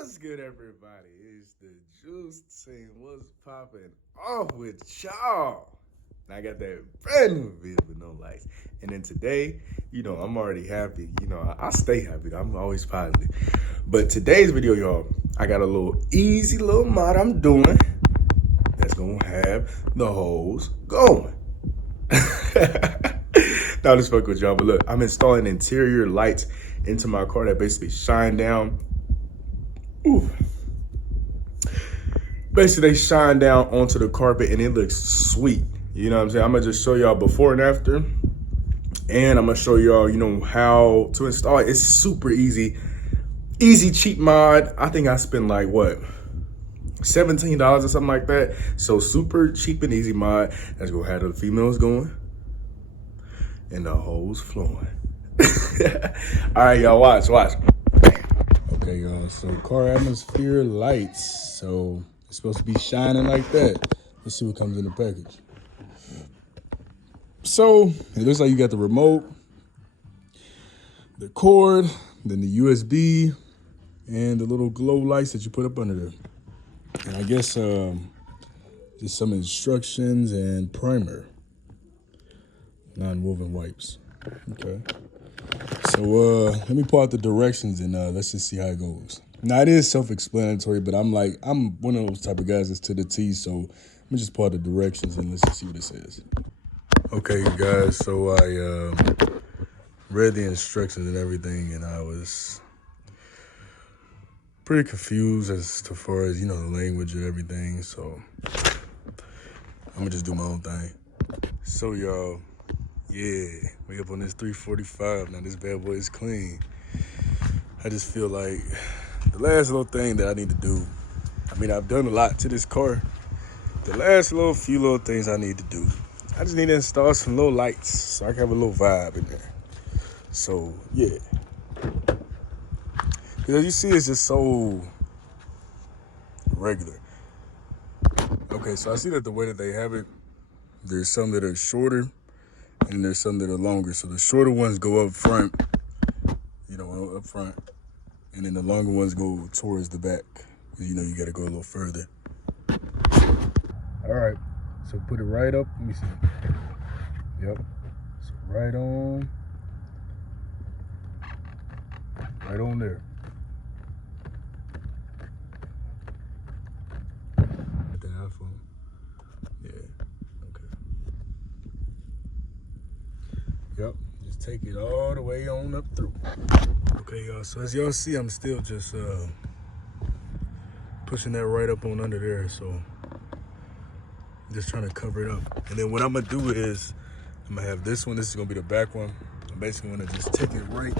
What's good, everybody? It's the Juice saying what's popping off with y'all. And I got that brand new video with no lights. And then today, I'm already happy. I stay happy. I'm always positive. But today's video, y'all, I got a little easy little mod I'm doing that's gonna have the hoes going. Now, just fuck with y'all, but look, I'm installing interior lights into my car that basically shine down. Ooh. Basically, they shine down onto the carpet and it looks sweet. You know what I'm saying? I'm gonna just show y'all before and after. And I'm gonna show y'all, how to install it. It's super easy. Easy, cheap mod. I think I spent like, what? $17 or something like that. So super cheap and easy mod. That's gonna have the females going and the hoes flowing. All right, y'all, watch. Okay, y'all, so car atmosphere lights. So it's supposed to be shining like that. Let's see what comes in the package. So it looks like you got the remote, the cord, then the USB, and the little glow lights that you put up under there. And I guess just some instructions and primer. Non-woven wipes. Okay. So let me pull out the directions and let's just see how it goes. Now it is self-explanatory, but I'm one of those type of guys that's to the T, so let me just pull out the directions and let's just see what it says. Okay, you guys, so I read the instructions and everything, and I was pretty confused as far as, the language and everything, so I'm gonna just do my own thing. So y'all, yeah, we up on this 345. Now this bad boy is clean. I just feel like the last little thing that I need to do, I've done a lot to this car. The last few little things I need to do, I just need to install some little lights so I can have a little vibe in there. So, yeah. Because you see, it's just so regular. Okay, so I see that the way that they have it, there's some that are shorter and there's some that are longer. So the shorter ones go up front, and then the longer ones go towards the back. You got to go a little further. All right, so put it right up. Let me see. Yep, so right on there. At the iPhone. Yeah, okay. Yep, just take it all the way on up through. Okay, y'all, so as y'all see, I'm still just pushing that right up on under there, so I'm just trying to cover it up. And then what I'm gonna do is, I'm gonna have this one, this is gonna be the back one. I'm basically gonna just take it right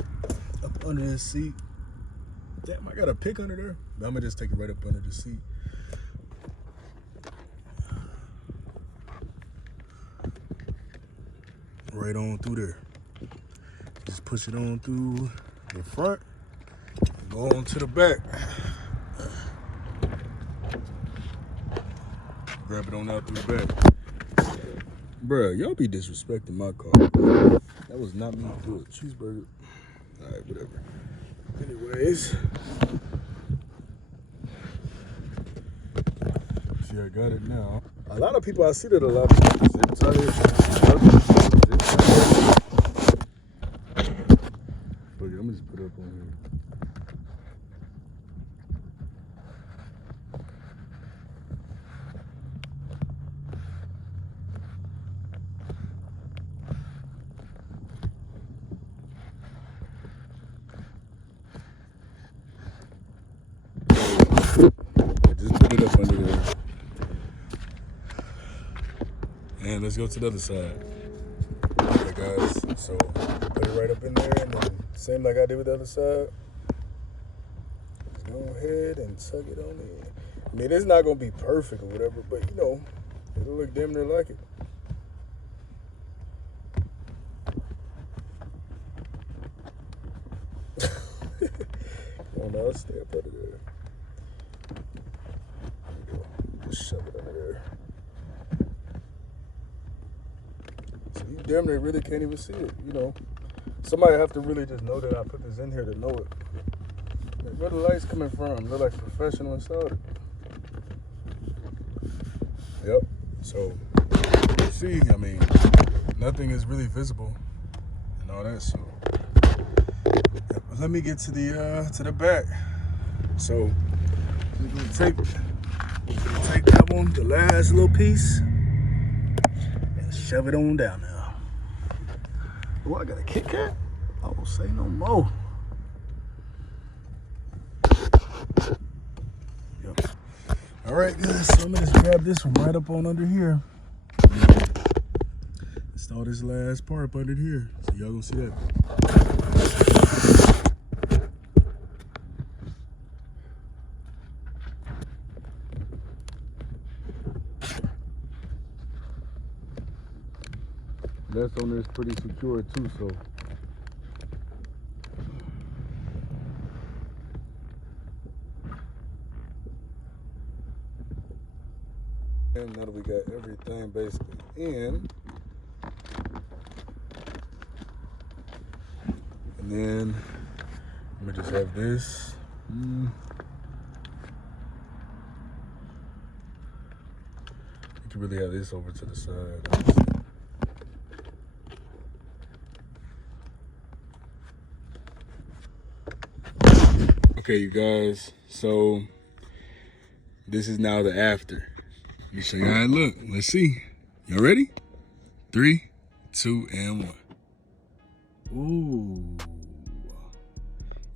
up under the seat. Damn, I got a pick under there. But I'm gonna just take it right up under the seat. Right on through there. Just push it on through the front, go on to the back. Grab it on out through the back. Bruh, y'all be disrespecting my car. That was not me to do it. Cheeseburger. All right, whatever. Anyways. See, I got it now. A lot of people, I see that a lot of people zip tie it. But I'm gonna just put it up on here. Just put it up under there. And let's go to the other side. Okay, guys, so put it right up in there, and then same like I did with the other side. Just go ahead and tuck it on in. It's not gonna be perfect or whatever, but it'll look damn near like it. Come on now, stay up under there. There we go. Just shove it under there. So you damn near really can't even see it, Somebody have to really just know that I put this in here to know it. Where the lights coming from? They're like professional installer. Yep. So, see, I mean, nothing is really visible and all that. So, yep. Let me get to the back. So, we're gonna take that one, the last little piece, and shove it on down there. Oh, I got a Kit Kat? I won't say no more. Yep. All right, guys, so I'm gonna just grab this from right up on under here. Install this last part up under here. So y'all gonna see that. That's on there is pretty secure too, so. And now that we got everything basically in, and then let me just have this. You can really have this over to the side. Okay, you guys, so this is now the after. Let me show you how it look. Let's see. Y'all ready? 3, 2, and 1. Ooh.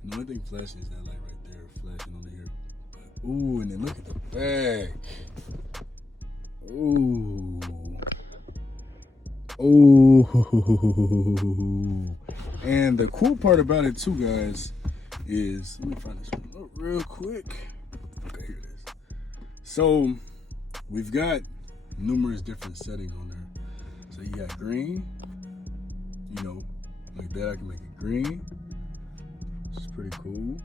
The only thing flashing is that light right there, flashing on here. Ooh, and then look at the back. Ooh. Ooh. And the cool part about it too, guys, is, let me find this one up real quick. Okay, here it is. So we've got numerous different settings on there. So you got green, you know, like that. I can make it green. This is pretty cool.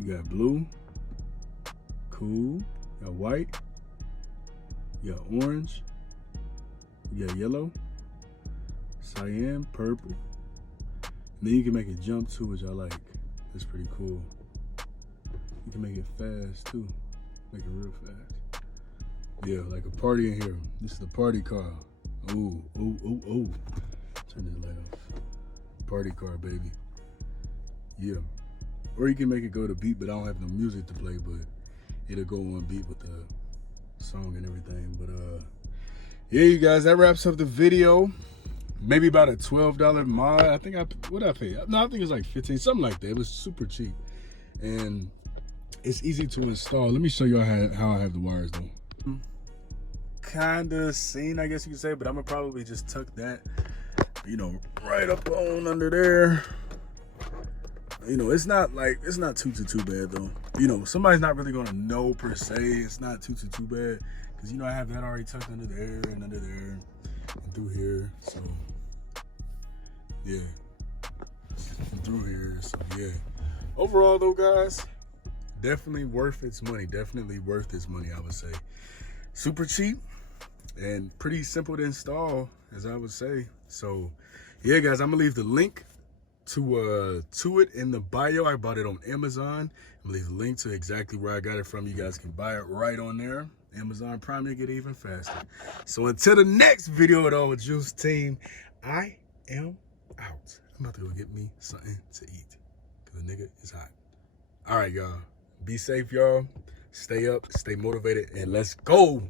You got blue, cool. You got white. You got orange. You got yellow, cyan, purple. And then you can make it jump too, which I like. That's pretty cool. You can make it fast too. Make it real fast. Yeah, like a party in here. This is the party car. Ooh, ooh, ooh, ooh. Turn this light off. Party car, baby. Yeah. Or you can make it go to beat, but I don't have no music to play, but it'll go on beat with the song and everything. But yeah, you guys, that wraps up the video. Maybe about a $12 mod. I think what I paid? No, I think it was like 15, something like that. It was super cheap. And it's easy to install. Let me show you how I have the wires though. Kinda seen, I guess you could say, but I'm gonna probably just tuck that, you know, right up on under there. You know, it's not too bad though. You know, somebody's not really gonna know per se. It's not too bad, because you know I have that already tucked under there and under there and through here. So yeah, and through here. So yeah. Overall though, guys, definitely worth its money. Definitely worth its money, I would say. Super cheap and pretty simple to install, as I would say. So yeah, guys, I'm gonna leave the link to it in the bio. I bought it on Amazon. I'm gonna leave a link to exactly where I got it from. You guys can buy it right on there. Amazon Prime, to get even faster. So until the next video though, Juice Team, I am out. I'm about to go get me something to eat, because the nigga is hot. All right, y'all. Be safe, y'all. Stay up, stay motivated, and let's go.